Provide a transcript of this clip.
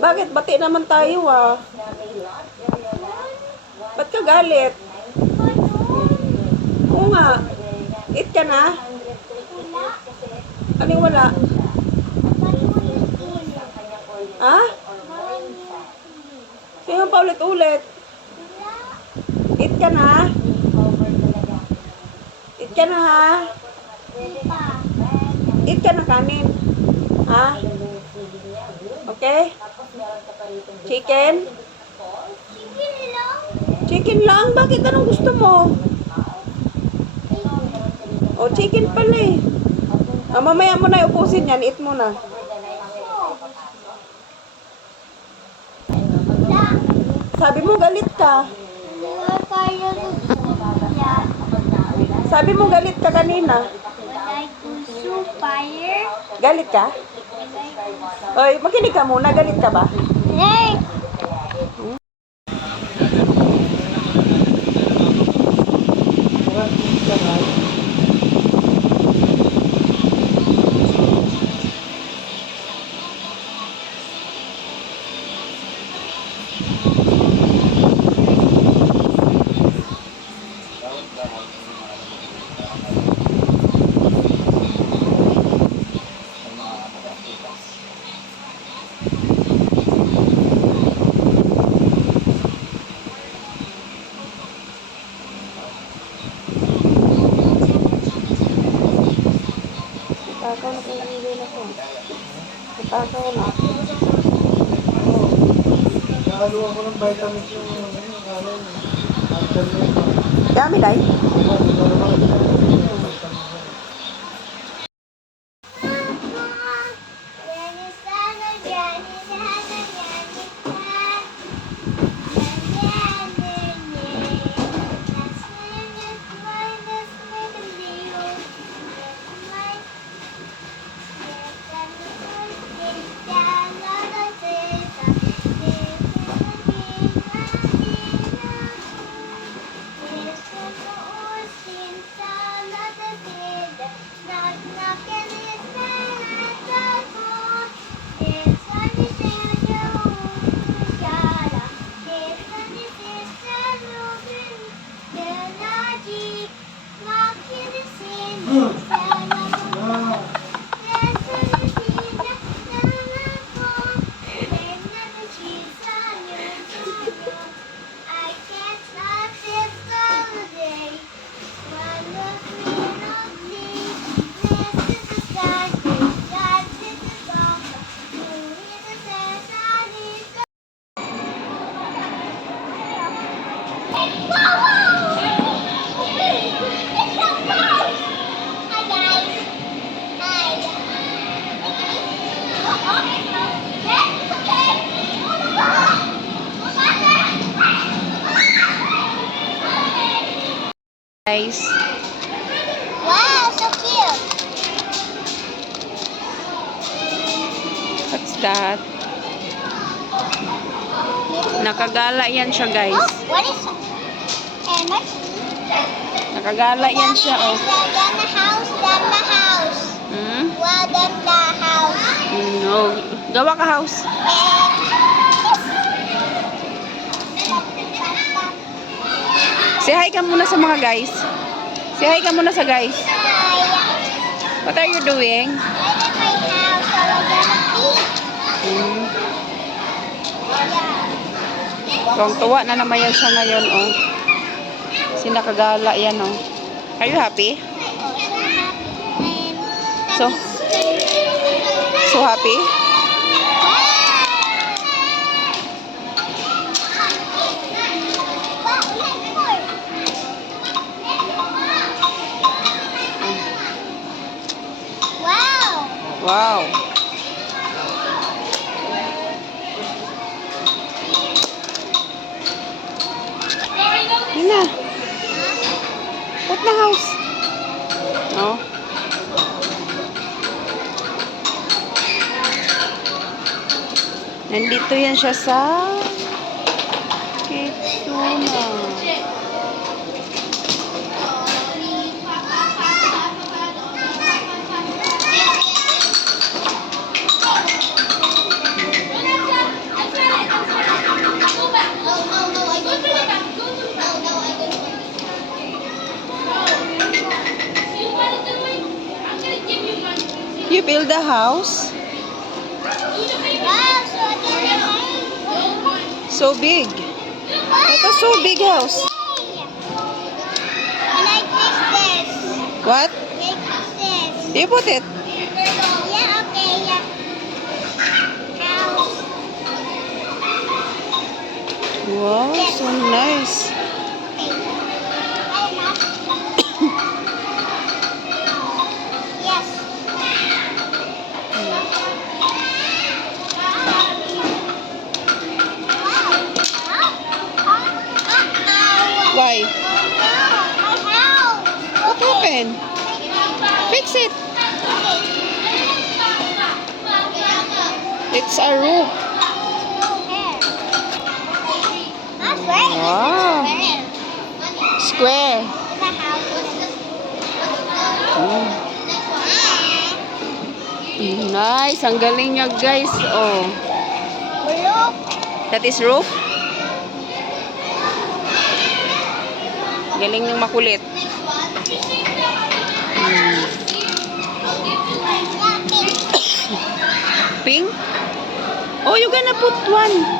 Bakit? Bati naman tayo ah. Ba't ka galit? Oo nga. Eat ka na? Ano yung wala? Ha? Sino pa ulit-ulit? Eat ka na? Eat ka na ha? Eat ka na kanin. Ha? Okay? Chicken? Chicken lang? Bakit? Anong gusto mo? O, chicken pala eh. Mamaya mo na upusin yan. Eat mo na. Sabi mo galit ka. Sabi mo galit ka kanina. Galit ka? Oy, makinig ka muna. Galit ka ba? Takaw na pinili na ko. Takaw na. Nalo ako ng vitamins yung kanin. Dami dai. Guys. Wow, so cute. What's that? Nakagala yan siya, guys. Oh, what is that? And what's Nakagala yan siya, oh. Then the house. Hmm? Well, then the house. No. Gawa ka house. Say hi ka muna sa mga guys. Say hi ka muna sa guys. What are you doing? Hmm. Tuwang-tuwa na naman yan siya ngayon, oh. Sinakagala yan, oh. Are you happy? So happy? Wow. Hina. Put na house. No. Nandito yan siya sa Kitsuna. You build a house? Wow, so So big. Ito so big house. And I fix this. What? Fix this. You put it. Yeah, okay, yeah. House. Wow, so nice. Yes. Why? My house. What happened? Fix it. It's a roof. That's right. Wow. Square. Nice. Ang galing niya, guys. Oh. Look. That is roof. Galing niyang makulit. Pink? Oh, you gonna put one.